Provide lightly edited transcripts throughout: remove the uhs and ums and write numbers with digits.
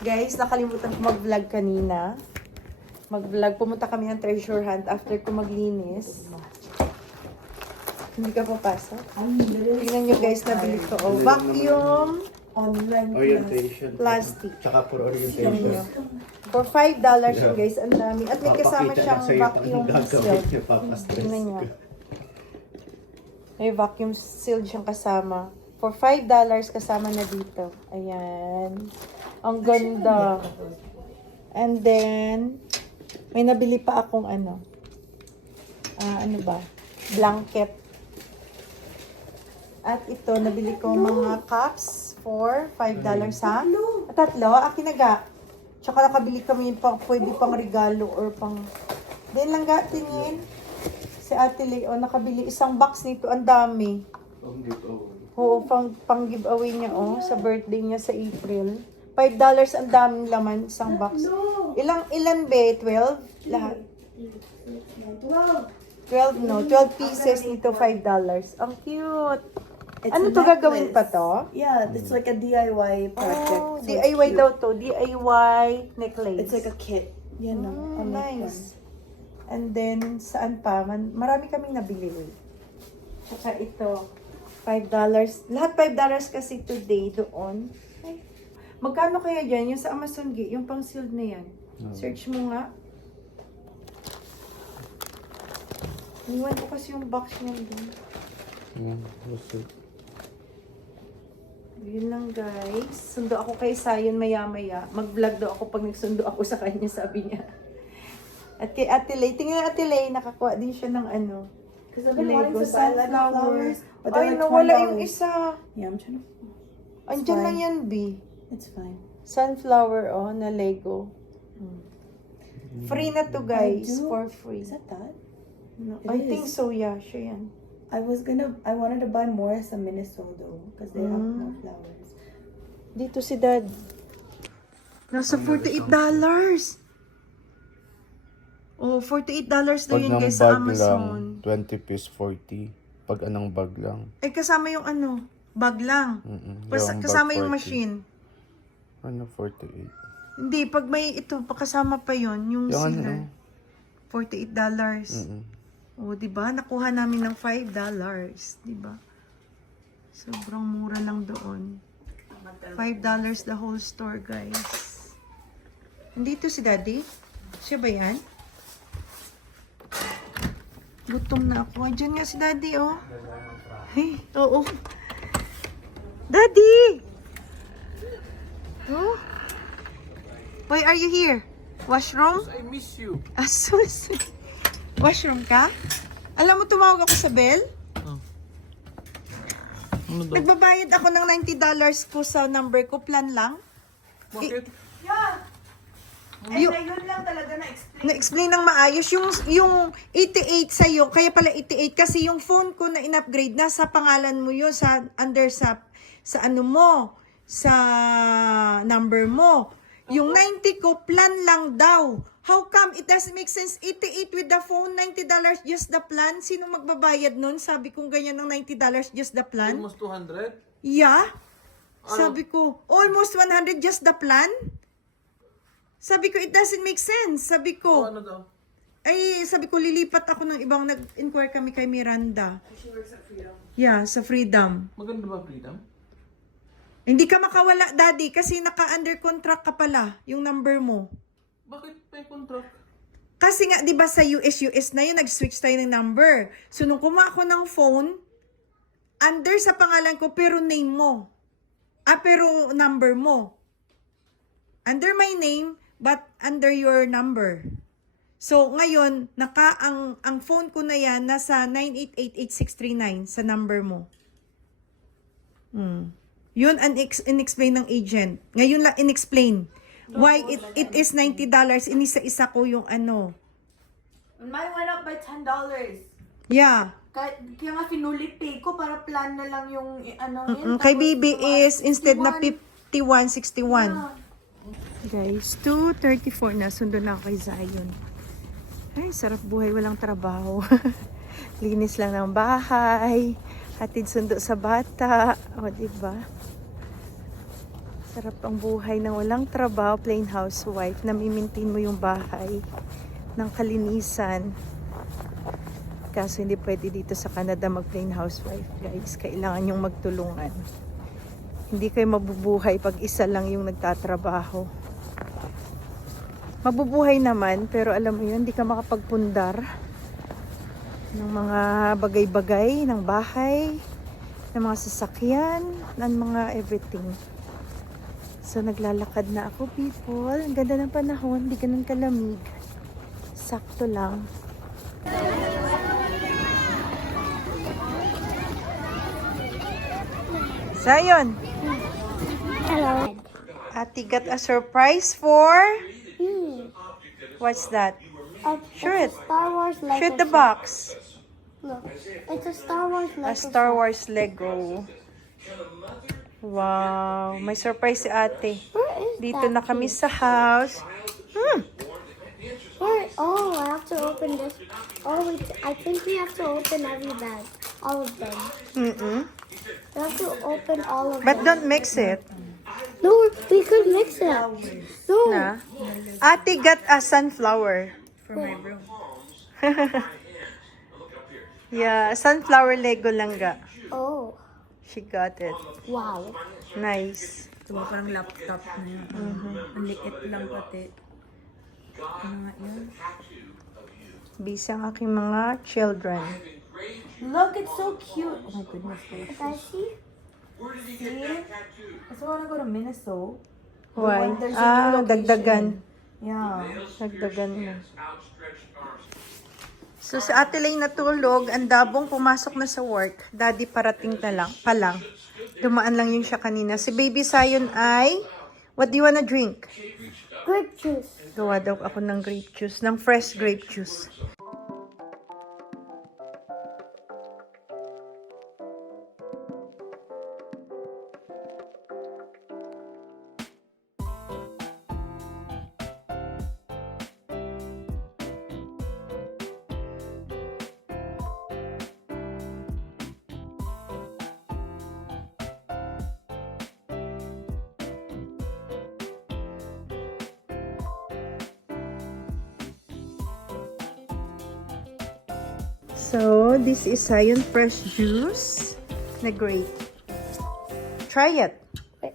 Guys, nakalimutan ko mag-vlog kanina. Mag-vlog. Pumunta kami ng treasure hunt after ko maglinis. Hindi ka papasok. Tingnan nyo guys, nabili ko. Oh, vacuum. Online Orientation. Plastic. Tsaka for Tingnan orientation. nyo. For $5 yun guys. Ang dami. At may kasama siyang vacuum sealed. Tingnan nyo. May vacuum sealed siyang kasama. For $5 kasama na dito. Ayan. Ang ganda. And then, may nabili pa akong ano. Ano ba? Blanket. At ito, nabili ko mga cups for $5 ha. Tatlo? Akin na ga. Tsaka nakabili kami yung pwede pang regalo or pang... Then lang ga, tingin. Si Ate Leo, nakabili isang box nito. Ang dami. Oo, pang giveaway niya sa birthday niya sa April. $5 ang daming laman, isang box. Ilan be? 12? Lahat? 12 no, 12 pieces nito, $5. Ang cute. It's Ano a to, gagawin pa necklace. to? Yeah, it's like a DIY project. Oh, so it's DIY cute. daw to. DIY necklace. It's like a kit. You know, I'll make Nice. And then, saan pa? Marami kaming nabili. Tsaka ito, $5. Lahat $5 kasi today doon. Ay, magkano kaya dyan? Yung sa Amazon Gate, yung pang sealed na yan. Search mo nga. Iwan ko kasi yung box niya doon. Yun lang guys. Sundo ako kay Sayon maya-maya. Mag-vlog daw ako pag nagsundo ako sa kanya, sabi niya. At kay Ate Lay, tingnan Ate Lay, nakakuha din siya ng ano. Because I've been wanting Lego to buy like sunflower. flowers, but Ay, they're like nawala $20. yung isa. Yeah, I'm trying to. Andyan fine. lang yan, B. It's fine. Sunflower, na Lego. Free na to guys, I do. for free. Is that that? No, It I think is. so, yeah, siya yan. I wanted to buy more sa Minnesota though, because they have Mm. more flowers. Dito si Dad. Nasa $48. Oh, $48 daw Pag yun ng guys sa bag Amazon. lang, 20 piece 40. Pag anong bag lang. Eh, kasama yung ano, bag lang. Yung Kasama bag yung 40. machine. Ano, 48? Hindi, pag may ito, kasama pa yon yung Yung sealer. ano? $48. O, diba? Nakuha namin ng $5. Diba? Sobrang mura lang doon. $5 the whole store, guys. Nandito si Daddy? Siya ba yan? Gutom na ako. Diyan nga si Daddy, oh. Hey, oo. Daddy! Oh? Why are you here? Washroom? I miss you. Asus. Washroom ka? Alam mo, tumawag ako sa bell? Ano daw? Nagbabayad ako ng $90 po sa number ko. Plan lang. Bakit? Yung, Yun lang talaga na-explain. na-explain ng maayos. Yung 88 sa'yo, kaya pala 88 kasi yung phone ko na in-upgrade, nasa pangalan mo yun, sa ano mo, sa number mo. Yung 90 ko, plan lang daw. How come? It doesn't make sense. 88 with the phone, $90 just the plan. Sino magbabayad nun? Sabi kong ganyan ng $90 just the plan. Almost 200? Yeah. Sabi ko, almost 100 just the plan? Sabi ko, it doesn't make sense. Sabi O ko, ano daw? sabi ko, lilipat ako ng ibang nag-inquire kami kay Miranda. Yeah, sa Freedom. Maganda ba freedom? Hindi ka makawala, Daddy, kasi naka-under contract ka pala, yung number mo. Bakit may contract? Kasi nga, di ba sa US na yun, nag-switch tayo ng number. So, nung kumuha ako ng phone, under sa pangalan ko, pero name mo. Pero number mo. Under my name, but under your number. So, ngayon, ang phone ko na yan, nasa 9888639 sa number mo. Yun ang in-explain ng agent. Ngayon lang in-explain. Why it is $90. Inisa-isa ko yung ano. Mine went up by $10. Yeah. Kaya nga finuli pay ko para plan na lang yung Kay Bibi is instead na 51, 61. Yeah. Guys, 2:34 na. Sundo na ako kay Zion. Ay, sarap buhay. Walang trabaho. Linis lang ng bahay. Hatid sundo sa bata. O, diba? Sarap ang buhay na walang trabaho, plain housewife. Nami-maintain mo yung bahay ng kalinisan. Kaso hindi pwede dito sa Canada mag-plain housewife, guys. Kailangan yung magtulungan. Hindi kayo mabubuhay pag isa lang yung nagtatrabaho. Mabubuhay naman, pero alam mo yun, hindi ka makapagpundar ng mga bagay-bagay, ng bahay, ng mga sasakyan, ng mga everything. So, naglalakad na ako, people. Ang ganda ng panahon, hindi ganun kalamig. Sakto lang. Zion, Hello. Ate got a surprise for... What's that? Shoot. It's a Star Wars Lego. Shoot the set. box. Look, it's a Star Wars Lego. A Star Wars Lego. Wow, may surprise si ate. Set. Where is Dito that na kami piece? sa house. Where? Oh, I have to open this. Oh, wait, I think we have to open every bag. All of them. Mm-mm. We have to open all of But them. don't mix it. No, we could mix it. No. Na? Ate got a sunflower. For my room. Yeah, sunflower Lego lang ga. Oh, She got it. wow. Nice. Ito ba parang laptop na yun. Ang liit lang pati. Ano nga yun? Busy ang aking mga children. Look, it's so cute. Oh my goodness gracious. Can I see? See? I just wanna go to Minnesota. Why? There's a new location. Dagdagan. Yeah. Dagdagan mo. So, sa Ate Lay natulog, ang dabong pumasok na sa work. Daddy parating na lang, pa lang. Dumaan lang yun siya kanina. Si Baby Zion ay, what do you wanna drink? Grape juice. Gawa daw ako ng grape juice, ng fresh grape juice. So, this is Zion fresh juice na grape. Try it. Wait.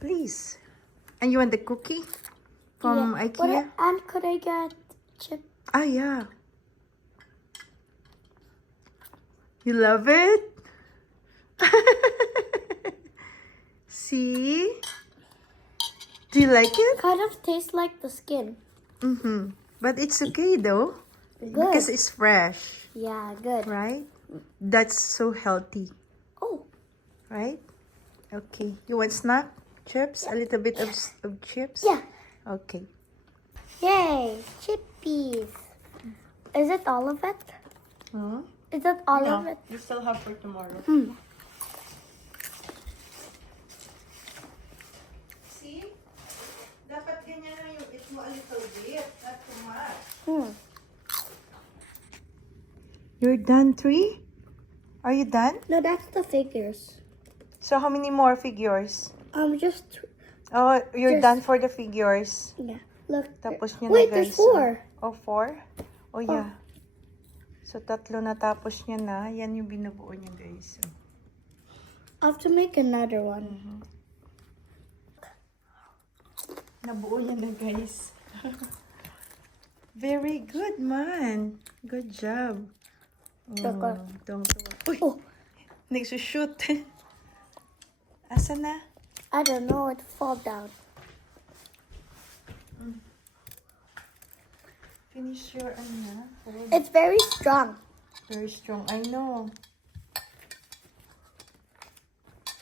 Please. And you want the cookie from Yeah. IKEA? And could I get chip? Ah, yeah. You love it? See? Do you like it? Kind of tastes like the skin. Mm-hmm. But it's okay though. Good. Because it's fresh, Yeah, good. right? That's so healthy, Oh, right? Okay. You want snack? Chips? A little bit of chips? yeah. Okay. Yay, chippies. Is it all of it? Hmm? Is it all of it? You still have for tomorrow. See? Dapat ganyan lang yung eat mo a little bit, not too much. You're done, 3? Are you done? No, that's the figures. So how many more figures? Just Oh, you're Just- done for the figures. yeah. Look. Tapos niya Wait, na, there's guys. 4. Oh, 4? Oh, yeah. So, 3 natapos niya na. Yan yung binubuo niya, guys. I have to make another one. Nabuo niya na, guys. Very good, man. Good job. Taka. Uy! Oh, Nagsushoot. Asa na? I don't know. It fall down. Finish your, ano na? It's very strong. Very strong. I know.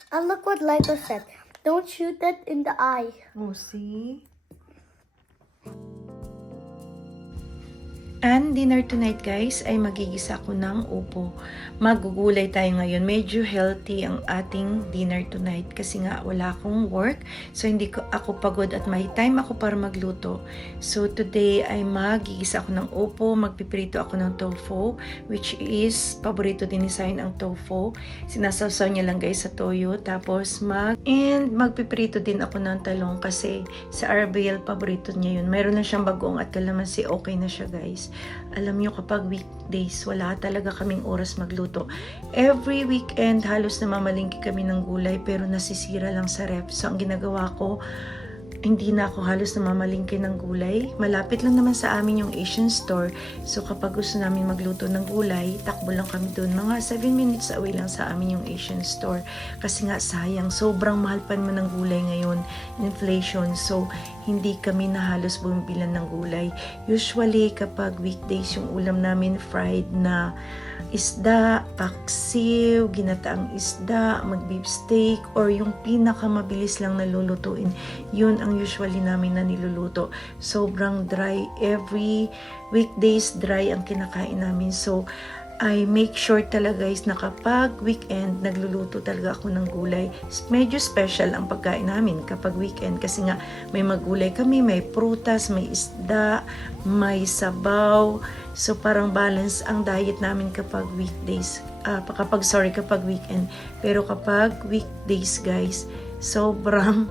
And look what Lego said. Don't shoot it in the eye. Oh, see? And dinner tonight guys ay magigisa ako ng upo. Magugulay tayo ngayon. Medyo healthy ang ating dinner tonight kasi nga wala akong work. So hindi ako pagod at may time ako para magluto. So today ay magigisa ako ng upo. Magpiprito ako ng tofu, which is paborito din ni Sayon ang tofu. Sinasawsaw niya lang guys sa toyo. Tapos magpiprito din ako ng talong kasi sa RBL paborito niya yun. Meron na siyang bagoong at kalamansi. Okay na siya guys. Alam nyo kapag weekdays, wala talaga kaming oras magluto. Every weekend, halos namamalingki kami ng gulay pero nasisira lang sa ref. So, ang ginagawa ko, hindi na ako halos namamalingki ng gulay. Malapit lang naman sa amin yung Asian store. So, kapag gusto namin magluto ng gulay, takbo lang kami doon. Mga 7 minutes away lang sa amin yung Asian store. Kasi nga sayang, sobrang mahal pa naman ng gulay ngayon. Inflation. So, hindi kami na halos bumibilan ng gulay. Usually, kapag weekdays, yung ulam namin fried na isda, paksiw, ginataang isda, mag-beef steak, or yung pinakamabilis lang na lulutuin. Yun ang usually namin na niluluto. Sobrang dry. Every weekdays, dry ang kinakain namin. So, I make sure talaga guys na kapag weekend, nagluluto talaga ako ng gulay. Medyo special ang pagkain namin kapag weekend kasi nga may magulay kami, may prutas, may isda, may sabaw. So parang balance ang diet namin kapag weekdays. Kapag weekend. Pero kapag weekdays guys, sobrang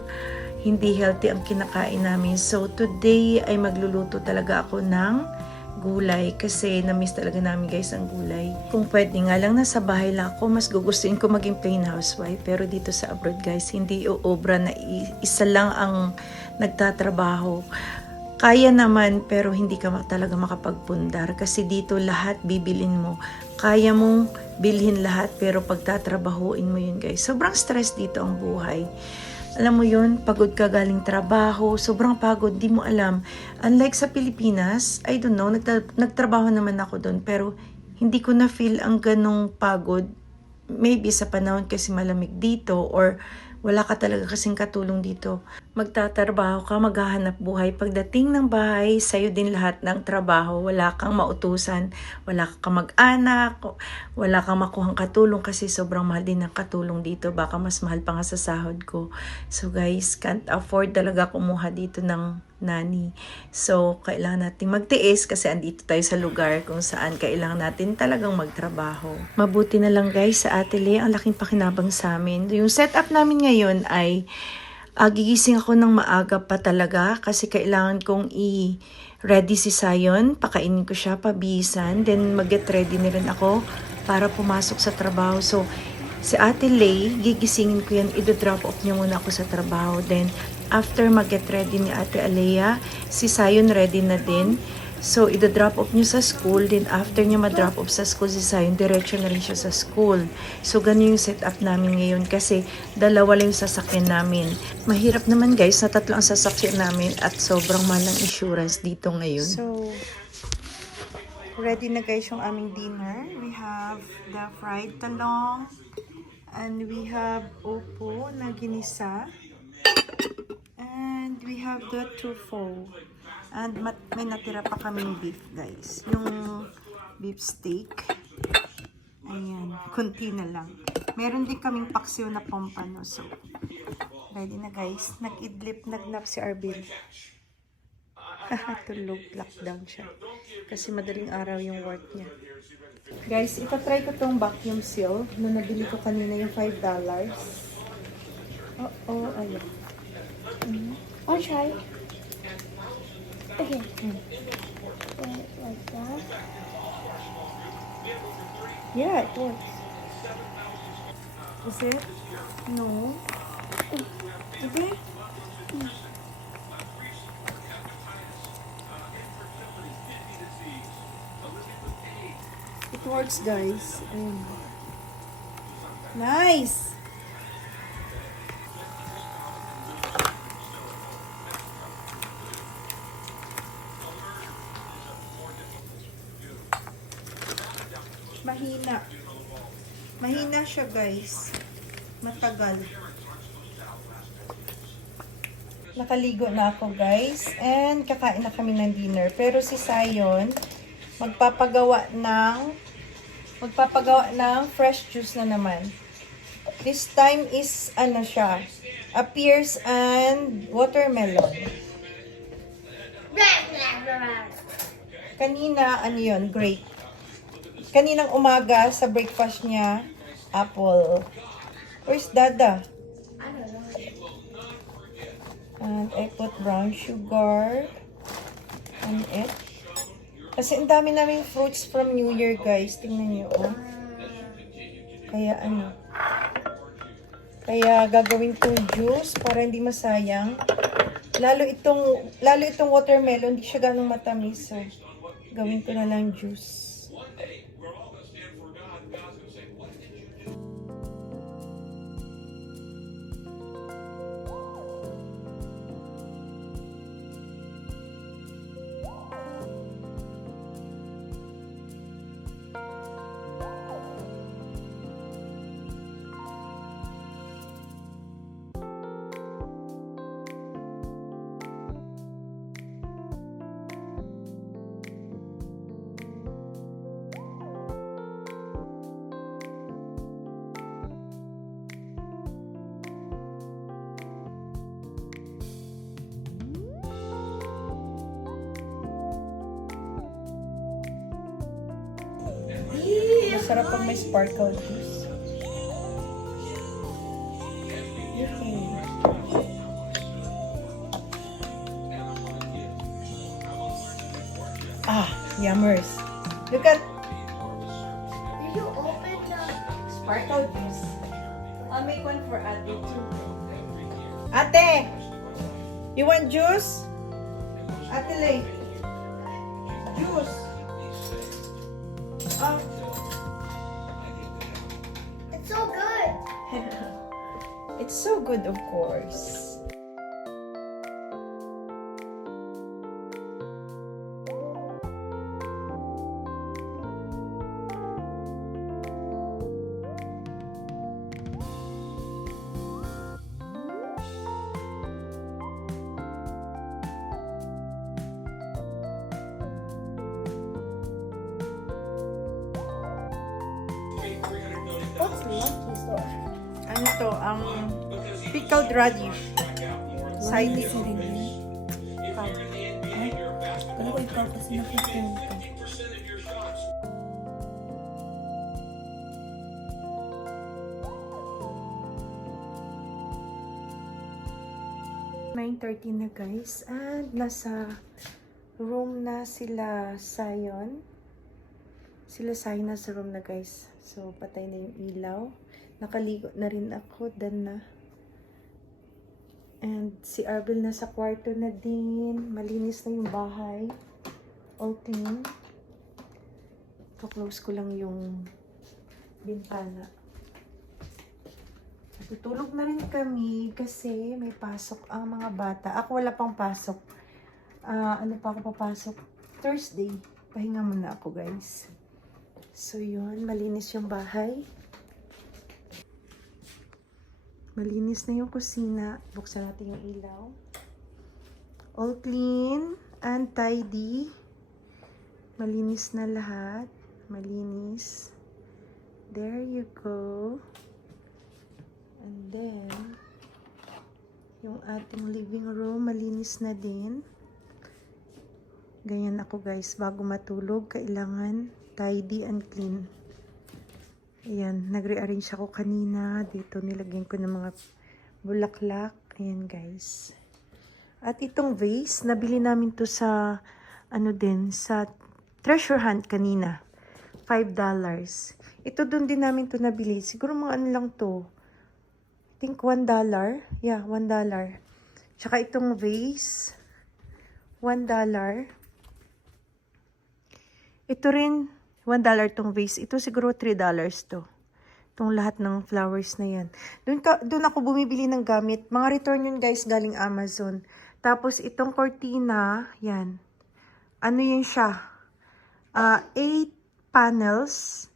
hindi healthy ang kinakain namin. So today ay magluluto talaga ako ng gulay kasi na-miss talaga namin guys ang gulay. Kung pwede nga lang nasa bahay lang ako, mas gugustuhin ko maging plain housewife. Pero dito sa abroad guys, hindi uobra na isa lang ang nagtatrabaho. Kaya naman pero hindi ka talaga makapagpundar kasi dito lahat bibilin mo. Kaya mong bilhin lahat pero pagtatrabahuin mo yun guys. Sobrang stress dito ang buhay. Alam mo yun, pagod ka galing trabaho, sobrang pagod, di mo alam. Unlike sa Pilipinas, I don't know, nagtrabaho naman ako doon, pero hindi ko na feel ang ganong pagod. Maybe sa panahon kasi malamig dito, or wala ka talaga kasing katulong dito. Magtatrabaho ka, maghahanap buhay. Pagdating ng bahay, sa'yo din lahat ng trabaho. Wala kang mautusan, wala kang mag-anak, wala kang makuhang katulong kasi sobrang mahal din ang katulong dito. Baka mas mahal pa nga sa sahod ko. So guys, can't afford talaga kumuha dito ng nanny. So, kailangan natin magtiis kasi andito tayo sa lugar kung saan kailangan natin talagang magtrabaho. Mabuti na lang guys sa atelier, ang laking pakinabang sa amin. Yung setup namin ngayon ay gigising ako ng maaga pa talaga kasi kailangan kong i-ready si Sayon, pakainin ko siya, pabisan, then mag-get ready na rin ako para pumasok sa trabaho. So, si Ate Lay, gigisingin ko yan, i-drop off niya muna ako sa trabaho. Then, after mag-get ready ni Ate Alea, si Sayon ready na din. So, i-drop off niyo sa school. Then, after niya ma-drop off sa school si Sayon, diretso na rin siya sa school. So, ganun yung setup namin ngayon kasi dalawa lang yung sasakyan namin. Mahirap naman guys, na 3 ang sasakyan namin at sobrang mahal ng insurance dito ngayon. So, ready na guys yung aming dinner. We have the fried talong and we have opo na ginisa. And we have the tofu. And may natira pa kaming beef, guys. Yung beef steak. Ayan, konti na lang. Meron din kaming paksiw na pompano. So, ready na guys. Nag-idlip, nagnap si Arbil. Tulog, lockdown siya. Kasi madaling araw yung work niya. Guys, itatry ko tong vacuum seal na nabili ko kanina yung $5. Ayun. I'll try. Okay. Put it like that. Yeah, it works. Is it? No. Okay. It works, guys. Nice. Mahina. Mahina siya, guys. Matagal. Nakaligo na ako, guys. And kakain na kami ng dinner. Pero si Sayon, magpapagawa ng fresh juice na naman. This time is ano siya, pears and watermelon. Kanina ano yun, grape. Kaninang umaga sa breakfast niya, apple. Where's Dada? And I put brown sugar on it. Kasi ang dami naming fruits from New Year, guys. Tingnan niyo, oh. Kaya ano. Kaya gagawin kong juice para hindi masayang. Lalo itong watermelon, hindi siya ganong matamis. So, gawin ko na lang juice. Masarap pag may sparkle juice. Okay. Yummers. Look at Did you open the... sparkle juice. I'll make one for Ate too. Ate! You want juice? Ate Lay. Juice. It's so good. It's so good, of course. What's Lucky Store? Ano to? Ang pickled radish. Side dish. Ano ko ikaw kasi nakipunta? Na guys, and nasa room na sila Sayon. Sila Sayon nasa room na guys. So patay na yung ilaw. Nakaligo na rin ako, dan na. And si Arbil nasa kwarto na din. Malinis na yung bahay. All clean. Close ko lang yung bintana. Tutulog na rin kami kasi may pasok ang mga bata. Ako wala pang pasok. Ano pa ako papasok? Thursday. Pahinga muna ako, guys. So, yun. Malinis yung bahay. Malinis na yung kusina. Buksan natin yung ilaw. All clean and tidy. Malinis na lahat. Malinis. There you go. And then, yung ating living room, malinis na din. Ganyan ako guys, bago matulog, kailangan tidy and clean. Ayan, nagre-arrange ako kanina. Dito nilagyan ko ng mga bulaklak. Ayan guys. At itong vase, nabili namin to sa, ano din, sa treasure hunt kanina. $5. Ito doon din namin to nabili. Siguro mga ano lang to. I think $1. Yeah, $1. Tsaka itong vase, $1. Ito rin, $1 tong vase. Ito siguro $3 to. Itong lahat ng flowers na yan. Doon ako bumibili ng gamit. Mga return yun guys, galing Amazon. Tapos itong cortina, yan. Ano yun siya? 8 panels.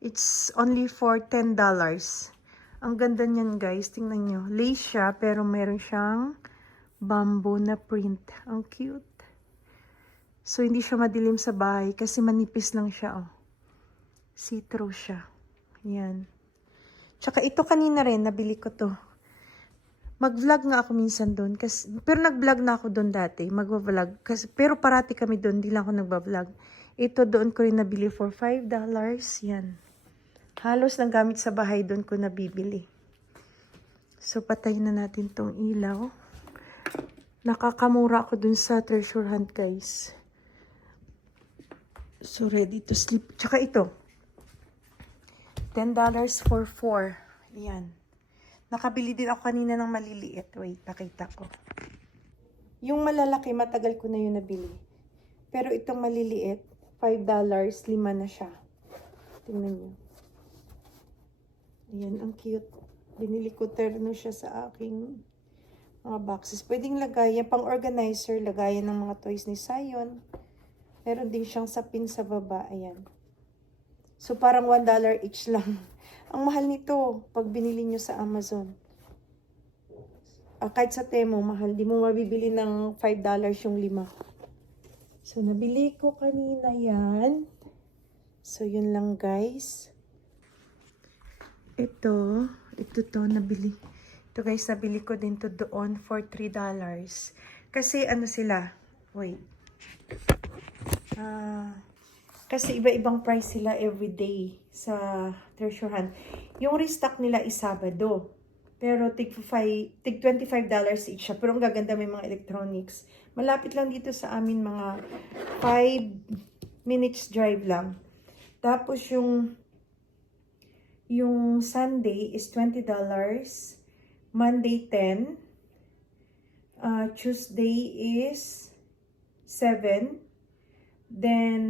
It's only for $10. Ang ganda niyan guys, tingnan nyo. Lace siya, pero meron siyang bamboo na print. Ang cute. So, hindi siya madilim sa bahay kasi manipis lang siya, oh. See-through siya. Yan. Tsaka ito kanina rin, nabili ko to. Mag-vlog nga ako minsan doon. Pero nag-vlog na ako doon dati. Mag-vlog. Pero parati kami doon, di lang ako nagba-vlog. Ito doon ko rin nabili for $5. Yan. Halos ng gamit sa bahay doon ko nabibili. So, patayin na natin tong ilaw. Nakakamura ako doon sa treasure hunt, guys. So, ready to sleep. Tsaka ito. $10 for 4. Yan. Nakabili din ako kanina ng maliliit. Wait, pakita ko. Yung malalaki, matagal ko na yun nabili. Pero itong maliliit, $5, 5 na siya. Tingnan nyo. Ayan, ang cute. Binili ko terno siya sa aking mga boxes. Pwedeng lagayan, pang organizer, lagayan ng mga toys ni Zion. Meron din siyang sapin sa baba. Ayan. So, parang $1 each lang. Ang mahal nito pag binili nyo sa Amazon. Kahit sa Temo, mahal. Di mo mabibili ng $5 yung 5. So, nabili ko kanina yan. So, yun lang, guys. Ito to, nabili. Ito, guys, nabili ko din to doon for $3. Kasi, ano sila? Wait. Kasi iba-ibang price sila everyday sa treasure hunt. Yung restock nila is Sabado. Pero tig $25 each siya. Pero ang gaganda, may mga electronics. Malapit lang dito sa amin, mga 5 minutes drive lang. Tapos yung Sunday is $20. Monday 10. Tuesday is 7. Then,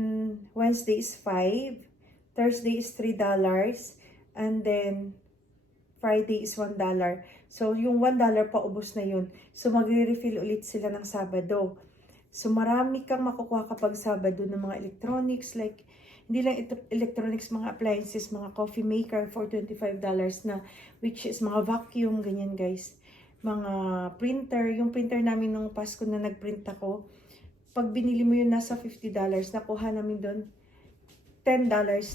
Wednesday is 5. Thursday is $3. And then, Friday is $1. So, yung $1 paubos na yun. So, magre-refill ulit sila ng Sabado. So, marami kang makukuha kapag Sabado ng mga electronics. Like, hindi lang electronics, mga appliances, mga coffee maker for $25 na. Which is mga vacuum, ganyan guys. Mga printer. Yung printer namin nung Pasko na nagprint ako. Pag binili mo yun, nasa $50. Nakuha namin doon, $10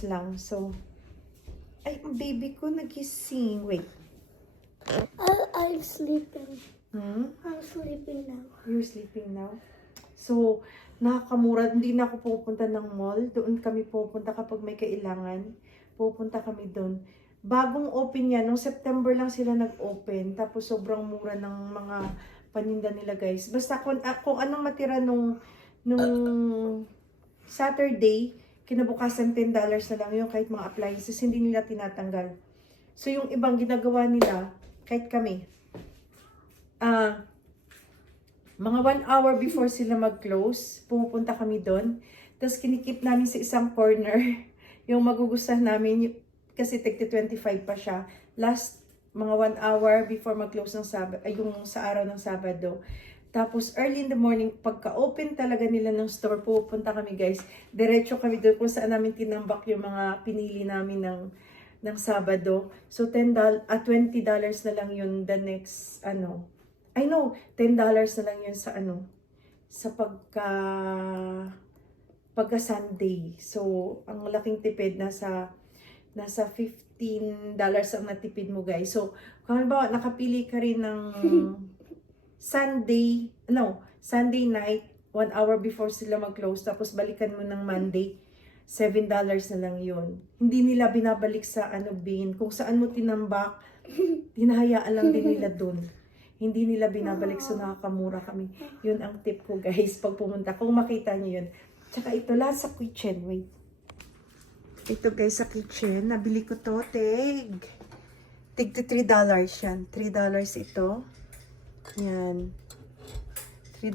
lang. So, ay, ang baby ko nagising. Wait. I'm sleeping. Hmm? I'm sleeping now. You're sleeping now? So, nakakamura. Hindi na ako pupunta ng mall. Doon kami pupunta kapag may kailangan. Pupunta kami doon. Bagong open yan. Noong September lang sila nag-open. Tapos sobrang mura ng mga paninda nila, guys. Basta kung anong matira nung Saturday, kinabukasan $10 na lang yun kahit mga appliances, hindi nila tinatanggal. So, yung ibang ginagawa nila, kahit kami, mga 1 hour before sila mag-close, pumupunta kami doon. Tapos, kinikip namin sa isang corner yung magugustuhan namin, kasi tig-25 pa siya. Last mga 1 hour before mag-close ng yung sa araw ng Sabado. Tapos, early in the morning, pagka-open talaga nila ng store, pupunta kami, guys. Diretso kami doon kung saan namin tinambak yung mga pinili namin ng Sabado. So, $20 na lang yun the next, $10 na lang yun sa sa pagka Sunday. So, ang laking tipid, nasa $15 ang natipid mo, guys. So, kung halimbawa, nakapili ka rin ng Sunday night, 1 hour before sila mag-close, tapos balikan mo ng Monday, $7 na lang yun. Hindi nila binabalik sa bin. Kung saan mo tinambak, hinahayaan lang din nila dun. Hindi nila binabalik, so nakakamura kami. Yun ang tip ko, guys, pag pumunta. Kung makita nyo yun. Tsaka ito, lahat sa kitchen. Wait. Ito, guys, sa kitchen. Nabili ko to. Tig $3 yan. $3 ito. Yan. $3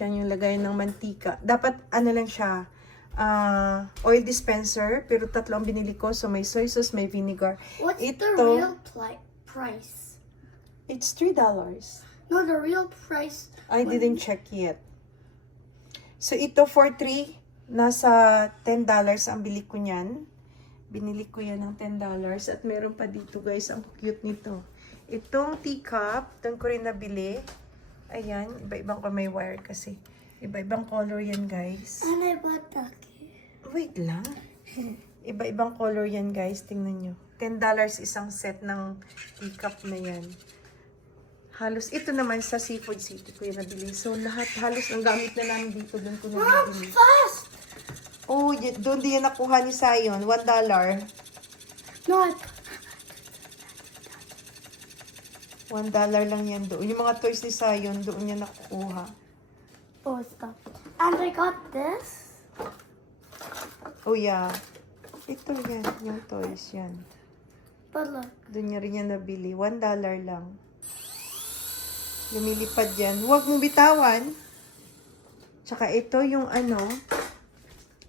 yan yung lagay ng mantika. Dapat, lang siya, oil dispenser. Pero 3 ang binili ko. So, may soy sauce, may vinegar. What's ito, the real price? It's $3. No, the real price. I didn't check yet. So, ito for 3, nasa $10 ang bili ko niyan. Binili ko yan ng $10. At meron pa dito, guys, ang cute nito. Itong teacup, doon ko rin nabili. Ayan, iba-ibang ko may wire kasi. Iba-ibang color yan, guys. And I bought Ducky. Wait lang. Iba-ibang color yan, guys. Tingnan nyo. $10 isang set ng teacup na yan. Halos, ito naman sa Seafood City ko yung nabili. So, lahat, halos ang gamit na namin dito, doon ko nabili. Fast! Oh, doon din yan nakuha ni Zion. $1. No, I $1 lang yan doon. Yung mga toys ni Zion, doon niya nakukuha. oh, stop. And I got this. Oh, yeah. Ito yan, yung toys yan. But look. Doon niya rin yan nabili. $1 lang. Lumilipad yan. Huwag mong bitawan. Tsaka ito yung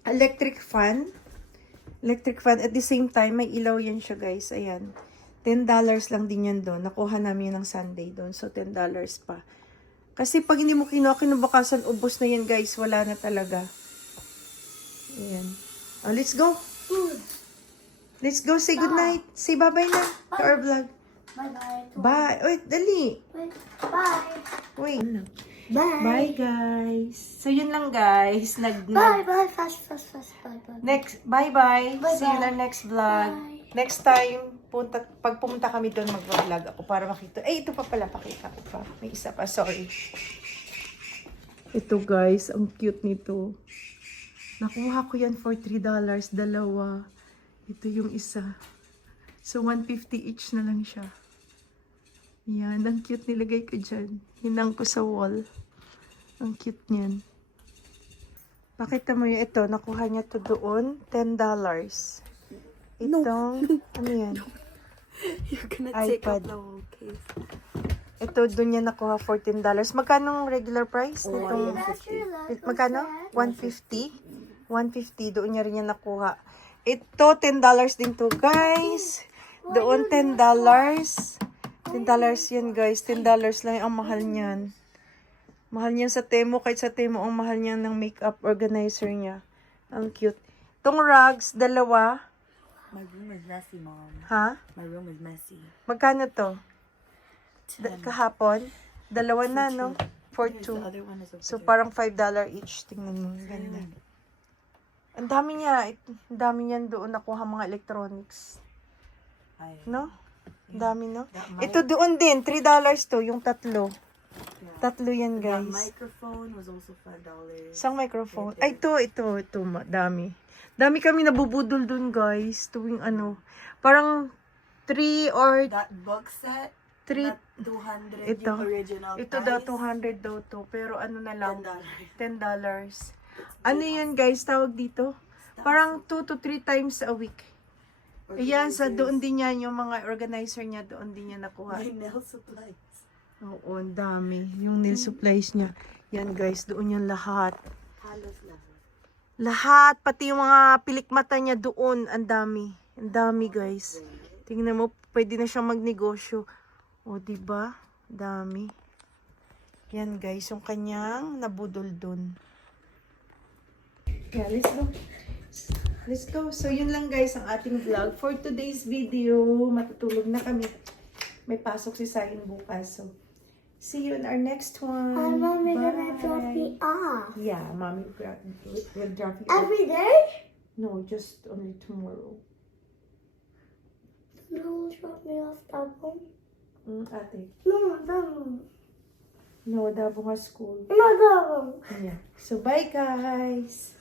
electric fan. Electric fan. At the same time, may ilaw yan siya, guys. Ayan. $10 lang din yan doon. Nakuha namin yun ng Sunday doon. So, $10 pa. Kasi pag hindi mo kinuha, kinubukasan, ubos na yan, guys. Wala na talaga. Ayan. Oh, let's go. Let's go. Say goodnight. Say bye-bye na to our vlog. Bye-bye. Bye. Wait, dali. Bye. Wait. Bye. Bye, guys. So, yun lang, guys. Bye. Fast. Bye. Next, bye-bye. Bye-bye. See you in our next vlog. Bye. Next time, pag pumunta kami doon, mag-vlog ako para makita. Ito pa pala, pakita ko pa. May isa pa, sorry. Ito, guys, ang cute nito. Nakuha ko yan for $3, dalawa. Ito yung isa. So, $150 each na lang siya. Yan, ang cute nilagay ko dyan. Hinang ko sa wall. Ang cute niyan. Pakita mo yun. Ito, nakuha niya to doon. $10. Itong, ano yan? You're gonna iPad. whole case. Ito, doon niya nakuha $14. Magkano regular price? Itong, magkano? $150. $150. Doon niya rin yan nakuha. Ito, $10 din to, guys. Doon, $10. $10 yan, guys. $10 lang ang mahal niyan. Mahal niyan sa Temo. Kahit sa Temo, ang mahal niyan ng makeup organizer niya. Ang cute. Itong rugs, dalawa. My room is messy, Mom. Ha? My room is messy. Magkano to? Kahapon? Dalawa na, no? For two. other one is over So, parang $5 each. Tingnan mo. Ganda. Ang dami niya. Ang dami niyan doon nakuha mga electronics. No? Ang dami, no? Ito doon din. $3 to. Yung tatlo. Tatlo yan, guys. microphone was also $5. Isang microphone. Ay, ito. Dami. Dami kami nabubudol doon, guys. Tuwing parang 3 or That book set, 3. that 200 Ito. yung original Ito daw, 200 daw to. Pero ano na lang, $10. $10. Ano yan, guys? Tawag dito? Parang 2 to 3 times a week. Ayan, sa doon din yan, yung mga organizer niya, doon din niya nakuha. My nail supplies. Oo, ang dami. Yung nail supplies niya. Yan, guys, doon yan lahat. Halos lahat. Lahat, pati yung mga pilikmata niya doon, ang dami. Ang dami, guys. Tingnan mo, pwede na siyang magnegosyo. O, diba? Dami. Yan, guys, yung kanyang nabudol doon. Yeah, let's go. Let's go. So, yun lang, guys, ang ating vlog. For today's video, matutulog na kami. May pasok si Sahin bukas. So, see you in our next one. And Mommy gonna Bye. drop me off. Yeah, Mommy will drop you off. Every day? No, just only tomorrow. No, drop me off that one. Ate. No, that one. No, Dabonga School. No, that one. Yeah. So, bye, guys.